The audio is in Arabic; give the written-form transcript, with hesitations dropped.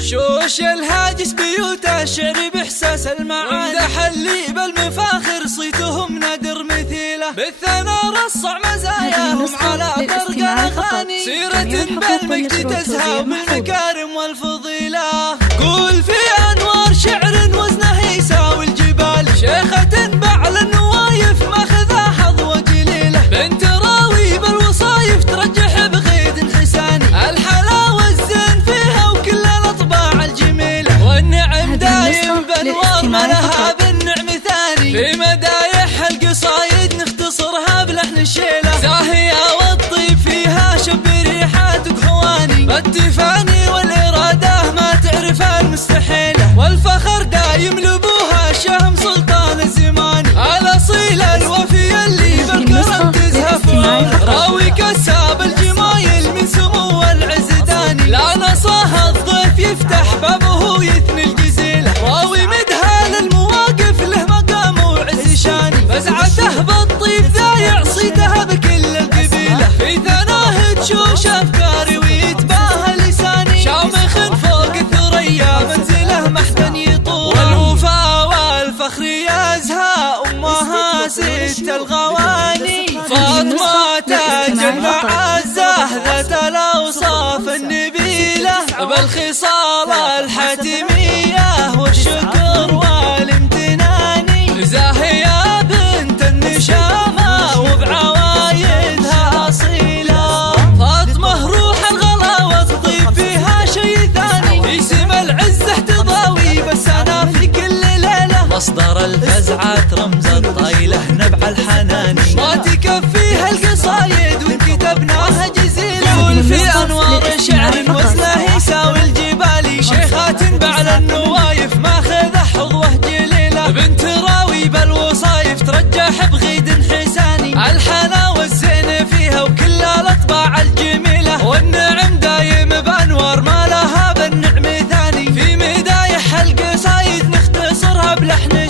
شوش الهاجس بيوته شعر بإحساس المعاني، امدح اللي بالمفاخر صيتهم نادر مثيله، بالثنا رصع مزاياهم على طرق الأغاني، سيرة بالمجد تزهى بالمكارم والفضيلة. قول في أنوار شعر وزنه يساوي الجبال، شيخة بعل النوايف ماخذها حظوة جليلة، بنت راوي بالوصايف ترجح بغيد حساني، الحلاوة الزين فيها وكل الأطباع الجميلة، والنعم دايم بأنوار ما لها بالنعم ثاني، في مدايح القصايد نختصرها بلحن الشيلة، زاهية والطيب فيها شب ريحات كهواني، التفاني والإرادة ما تعرف المستحيلة، والفخر دايم لبوها شهم سلطان الزمان، الأصيل الوفي اللي بالكرم تزهف راوي كساب الجمايل من سمو العزداني، لا نصاها الضيف يفتح بابه يثني الجزيلة، راوي مدها للمواقف له مقام وعز شاني، فزعته بالطيب ذايع صيتها بكل القبيلة، في ثناه تشوش أفكاري ويتباهى لساني، شامخ فوق الثريا منزله محدا يطول، والوفا والفخر يزهى أمها ست الغواني، فاطمة تاج المعزة ذات الأوصاف النبيلة، بالخصال الحتمية والشكر والامتنان، زاهية بنت النشامة وبعوايدها أصيلة، فاطمة روح الغلا والطيب فيها شي ثاني، في سما العزة تضاوي بس أنا في كل ليلة، مصدر الفزعات رمز الطايلة نبع الحناني، ما تكفيها القصايد وإن كتبناها جزيلة، قول في أنوار شعر وزنه يساوي الجبال، شيخات بعل النوايف ماخذه حظوة جليلة، بنت راوي بالوصايف ترجح بغيد حساني، الحلاوة الزين فيها وكل الأطباع الجميلة، والنعم دايم بأنوار ما لها بالنعم ثاني، في مدايح القصايد نختصرها بلحن